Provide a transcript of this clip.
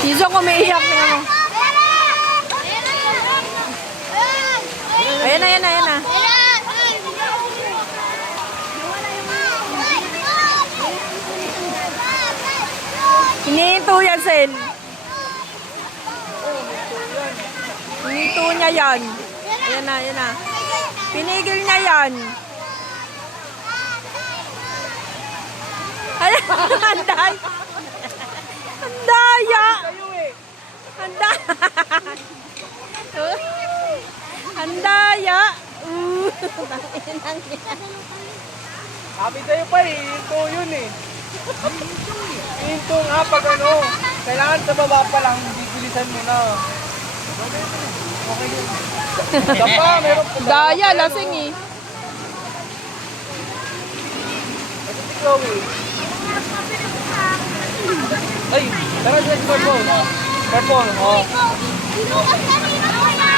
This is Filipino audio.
Jisung umiiyak na mo. Ayan na, ayan na, ayan na. Hinihinto yan, Sen. Hinihinto niya yan. Ayan na, ayan na. Pinigil niya yan. Ayan, handay. Handaya. Handaya. Handaya. Sabi sa'yo pa eh, ito yun eh. Ito nga pag ano, kailangan sa baba pa lang, bibilisan mo na. Okay yun. Dapa, meron pa. Daya, lasing eh. Ito si Chloe. Ay, tara sa purple. Purple, oh.